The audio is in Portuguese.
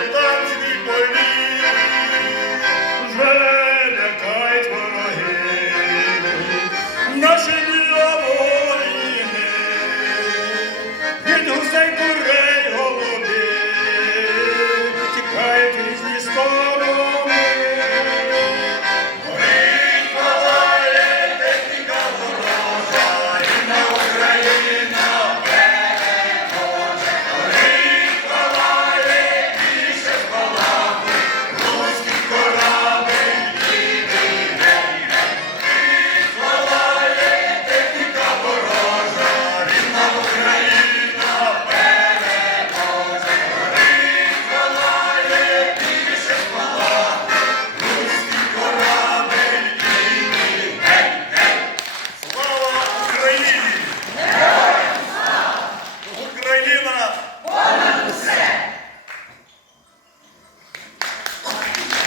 tarde de banheiro.